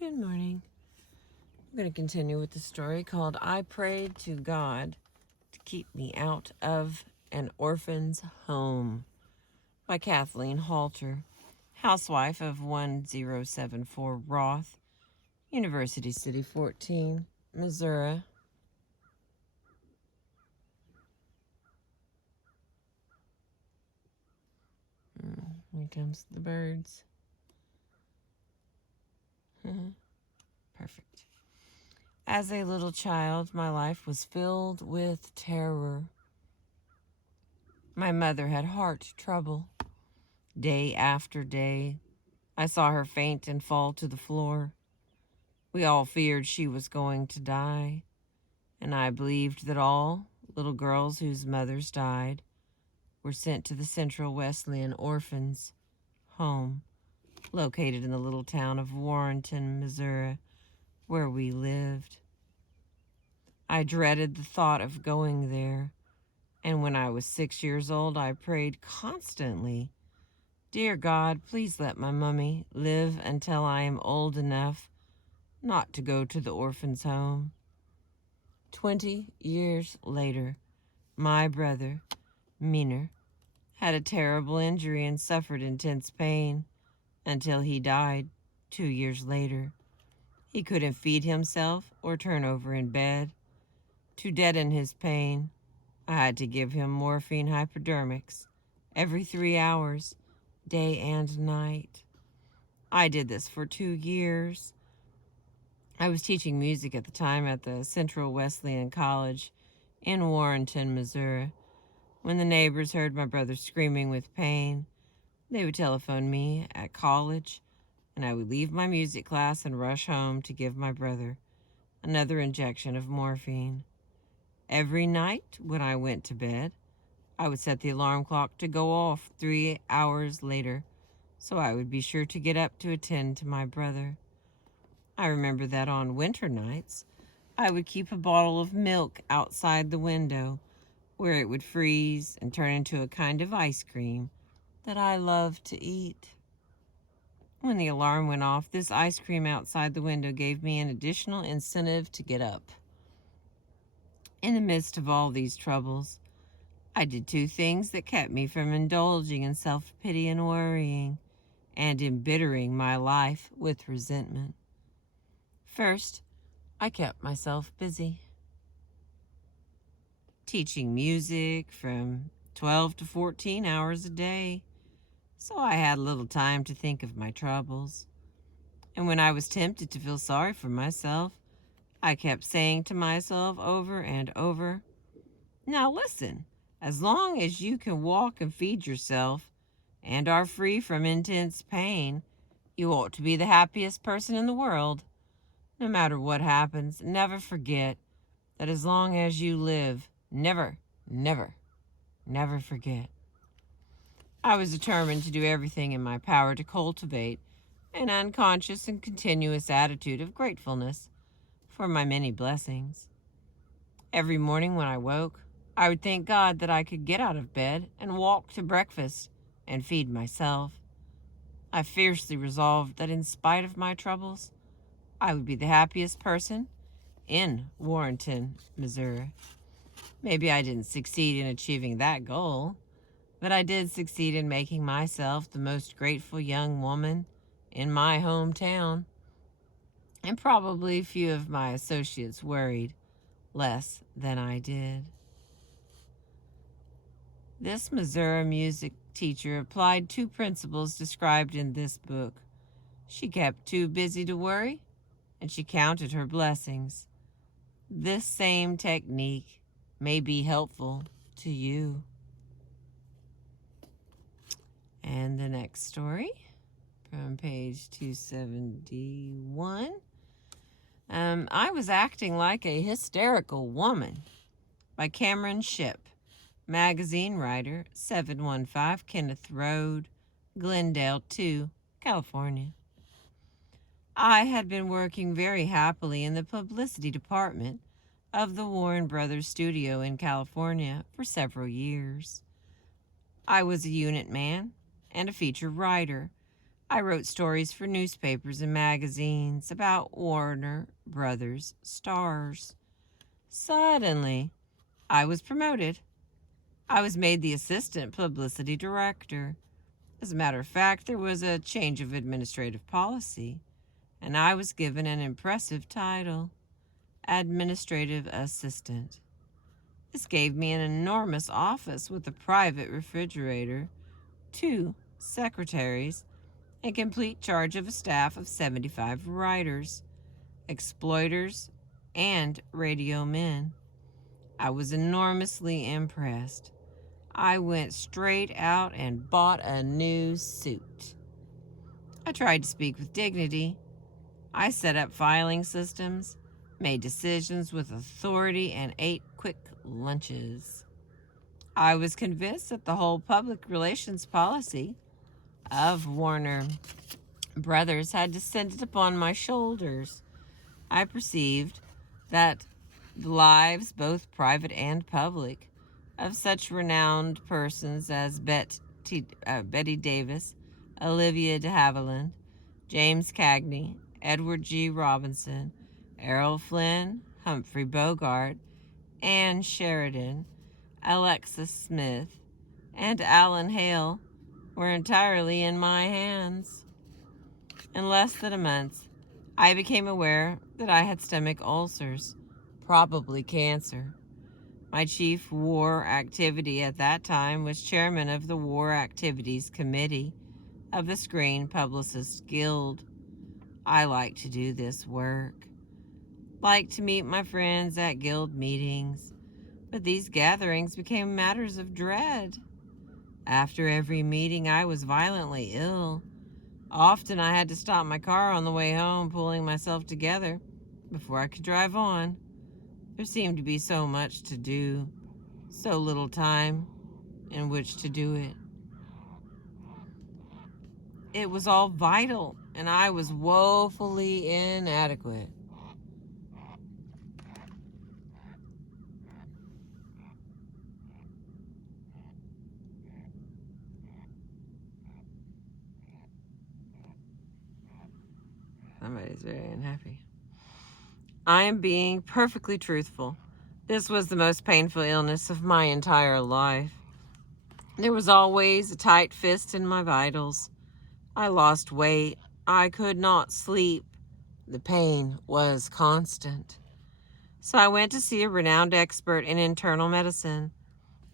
Good morning. I'm going to continue with the story called I Prayed to God to Keep Me Out of an Orphan's Home by Kathleen Halter, housewife of 1074 Roth, University City 14, Missouri. Here comes the birds. Perfect. As a little child, my life was filled with terror. My mother had heart trouble. Day after day, I saw her faint and fall to the floor. We all feared she was going to die, and I believed that all little girls whose mothers died were sent to the Central Wesleyan Orphans' Home, located in the little town of Warrenton, Missouri, where we lived. I dreaded the thought of going there, and when I was 6 years old, I prayed constantly, "Dear God, please let my mummy live until I am old enough not to go to the orphan's home." 20 years later, my brother, Miner, had a terrible injury and suffered intense pain until he died 2 years later. He couldn't feed himself or turn over in bed. To deaden his pain, I had to give him morphine hypodermics every 3 hours, day and night. I did this for 2 years. I was teaching music at the time at the Central Wesleyan College in Warrenton, Missouri. When the neighbors heard my brother screaming with pain, they would telephone me at college, and I would leave my music class and rush home to give my brother another injection of morphine. Every night when I went to bed, I would set the alarm clock to go off 3 hours later, so I would be sure to get up to attend to my brother. I remember that on winter nights, I would keep a bottle of milk outside the window where it would freeze and turn into a kind of ice cream that I loved to eat. When the alarm went off, this ice cream outside the window gave me an additional incentive to get up. In the midst of all these troubles, I did 2 things that kept me from indulging in self-pity and worrying, and embittering my life with resentment. First, I kept myself busy. Teaching music from 12 to 14 hours a day, so I had little time to think of my troubles. And when I was tempted to feel sorry for myself, I kept saying to myself over and over, "Now listen, as long as you can walk and feed yourself and are free from intense pain, you ought to be the happiest person in the world. No matter what happens, never forget that as long as you live, never, never, never forget." I was determined to do everything in my power to cultivate an unconscious and continuous attitude of gratefulness for my many blessings. Every morning when I woke, I would thank God that I could get out of bed and walk to breakfast and feed myself. I fiercely resolved that in spite of my troubles, I would be the happiest person in Warrenton, Missouri. Maybe I didn't succeed in achieving that goal, but I did succeed in making myself the most grateful young woman in my hometown, and probably few of my associates worried less than I did. This Missouri music teacher applied 2 principles described in this book. She kept too busy to worry, and she counted her blessings. This same technique may be helpful to you. And the next story from page 271. I Was Acting Like a Hysterical Woman by Camran, magazine writer, 715 Kenneth Road, Glendale 2, California. I had been working very happily in the publicity department of the Warren Brothers studio in California for several years. I was a unit man and a feature writer. I wrote stories for newspapers and magazines about Warner Brothers stars. Suddenly, I was promoted. I was made the assistant publicity director. As a matter of fact, there was a change of administrative policy, and I was given an impressive title, administrative assistant. This gave me an enormous office with a private refrigerator, 2 secretaries, and complete charge of a staff of 75 writers, exploiters, and radio men. I was enormously impressed. I went straight out and bought a new suit. I tried to speak with dignity. I set up filing systems, made decisions with authority, and ate quick lunches. I was convinced that the whole public relations policy of Warner Brothers had descended upon my shoulders. I perceived that the lives, both private and public, of such renowned persons as Betty Davis, Olivia de Havilland, James Cagney, Edward G. Robinson, Errol Flynn, Humphrey Bogart, Anne Sheridan, Alexis Smith, and Alan Hale were entirely in my hands. In less than a month, I became aware that I had stomach ulcers, probably cancer. My chief war activity at that time was chairman of the War Activities Committee of the Screen Publicists Guild. I liked to do this work, liked to meet my friends at guild meetings, but these gatherings became matters of dread. After every meeting, I was violently ill. Often I had to stop my car on the way home, pulling myself together before I could drive on. There seemed to be so much to do, so little time in which to do it. It was all vital, and I was woefully inadequate. Somebody's very unhappy. I am being perfectly truthful. This was the most painful illness of my entire life. There was always a tight fist in my vitals. I lost weight. I could not sleep. The pain was constant. So I went to see a renowned expert in internal medicine.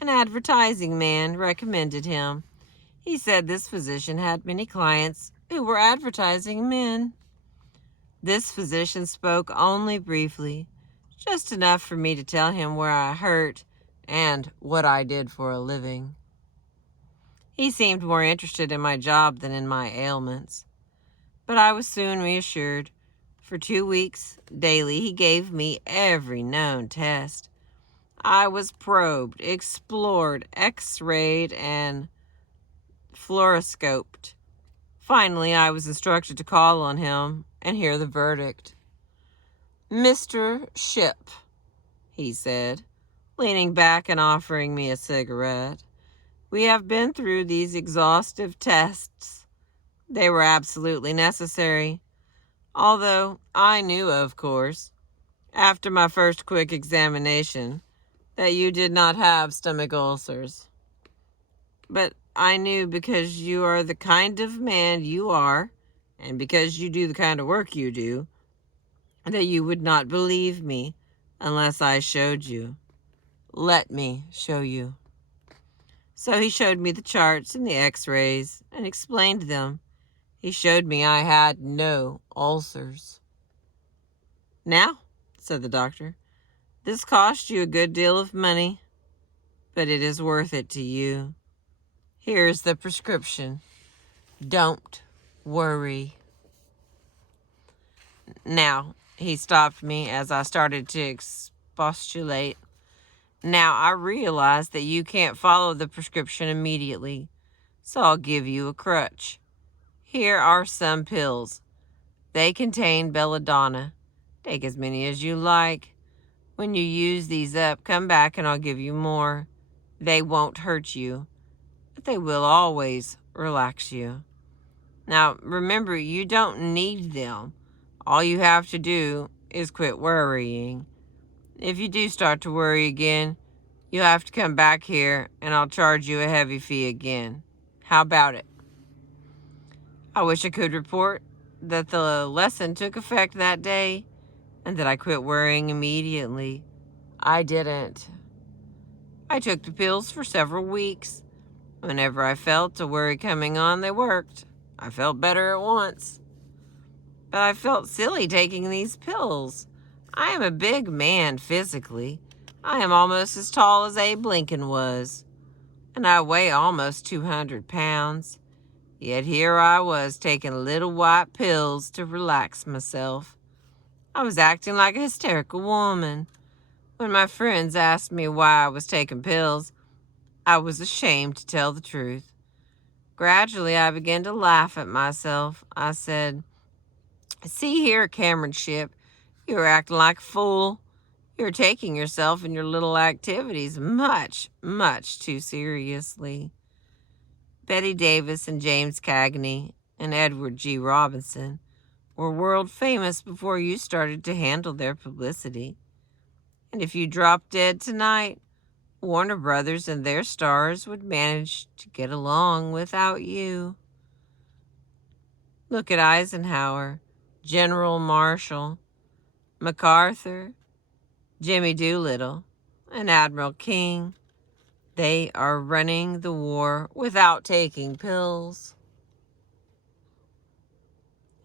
An advertising man recommended him. He said this physician had many clients who were advertising men. This physician spoke only briefly, just enough for me to tell him where I hurt and what I did for a living. He seemed more interested in my job than in my ailments. But I was soon reassured. For 2 weeks, daily, he gave me every known test. I was probed, explored, x-rayed, and fluoroscoped. Finally, I was instructed to call on him and hear the verdict. "Mr. Ship," he said, leaning back and offering me a cigarette, "we have been through these exhaustive tests. They were absolutely necessary, although I knew, of course, after my first quick examination, that you did not have stomach ulcers. But I knew because you are the kind of man you are, and because you do the kind of work you do, that you would not believe me unless I showed you. Let me show you." So he showed me the charts and the x-rays and explained them. He showed me I had no ulcers. "Now," said the doctor, "this cost you a good deal of money, but it is worth it to you. Here's the prescription. Don't worry." Now, he stopped me as I started to expostulate. "Now, I realize that you can't follow the prescription immediately, so I'll give you a crutch. Here are some pills. They contain belladonna. Take as many as you like. When you use these up, come back and I'll give you more. They won't hurt you, but they will always relax you. Now, remember, you don't need them. All you have to do is quit worrying. If you do start to worry again, you'll have to come back here and I'll charge you a heavy fee again. How about it? I wish I could report that the lesson took effect that day and that I quit worrying immediately. I didn't. I took the pills for several weeks. Whenever I felt a worry coming on, they worked. I felt better at once. But I felt silly taking these pills. I am a big man physically. I am almost as tall as Abe Lincoln was. And I weigh almost 200 pounds. Yet here I was taking little white pills to relax myself. I was acting like a hysterical woman. When my friends asked me why I was taking pills, I was ashamed to tell the truth. Gradually, I began to laugh at myself. I said, "See here, Camran ship, you're acting like a fool. You're taking yourself and your little activities much, much too seriously." Betty Davis and James Cagney and Edward G. Robinson were world famous before you started to handle their publicity. And if you dropped dead tonight, Warner Brothers and their stars would manage to get along without you. Look at Eisenhower, General Marshall, MacArthur, Jimmy Doolittle, and Admiral King. They are running the war without taking pills.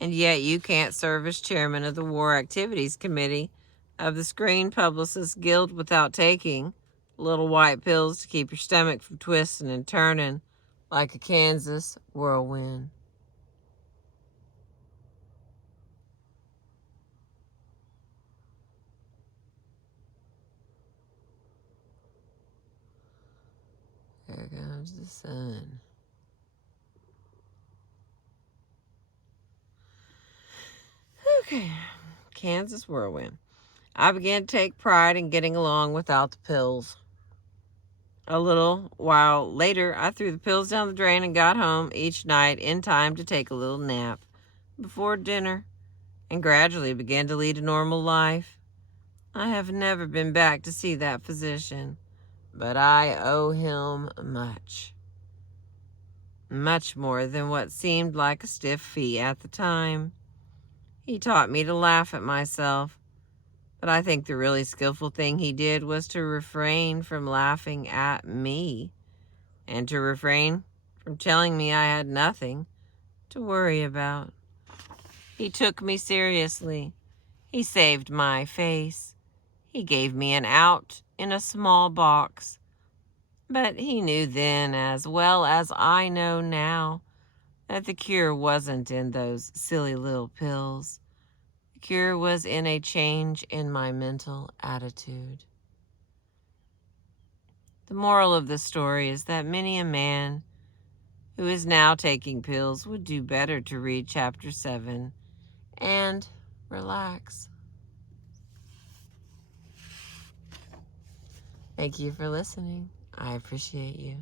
And yet you can't serve as chairman of the War Activities Committee of the Screen Publicists Guild without taking little white pills to keep your stomach from twisting and turning like a Kansas whirlwind. There comes the sun. Okay, Kansas whirlwind. I began to take pride in getting along without the pills. A little while later, I threw the pills down the drain and got home each night in time to take a little nap before dinner and gradually began to lead a normal life. I have never been back to see that physician, but I owe him much. Much more than what seemed like a stiff fee at the time. He taught me to laugh at myself, but I think the really skillful thing he did was to refrain from laughing at me and to refrain from telling me I had nothing to worry about. He took me seriously. He saved my face. He gave me an out in a small box. But he knew then, as well as I know now, that the cure wasn't in those silly little pills. The cure was in a change in my mental attitude. The moral of the story is that many a man who is now taking pills would do better to read Chapter 7 and relax. Thank you for listening. I appreciate you.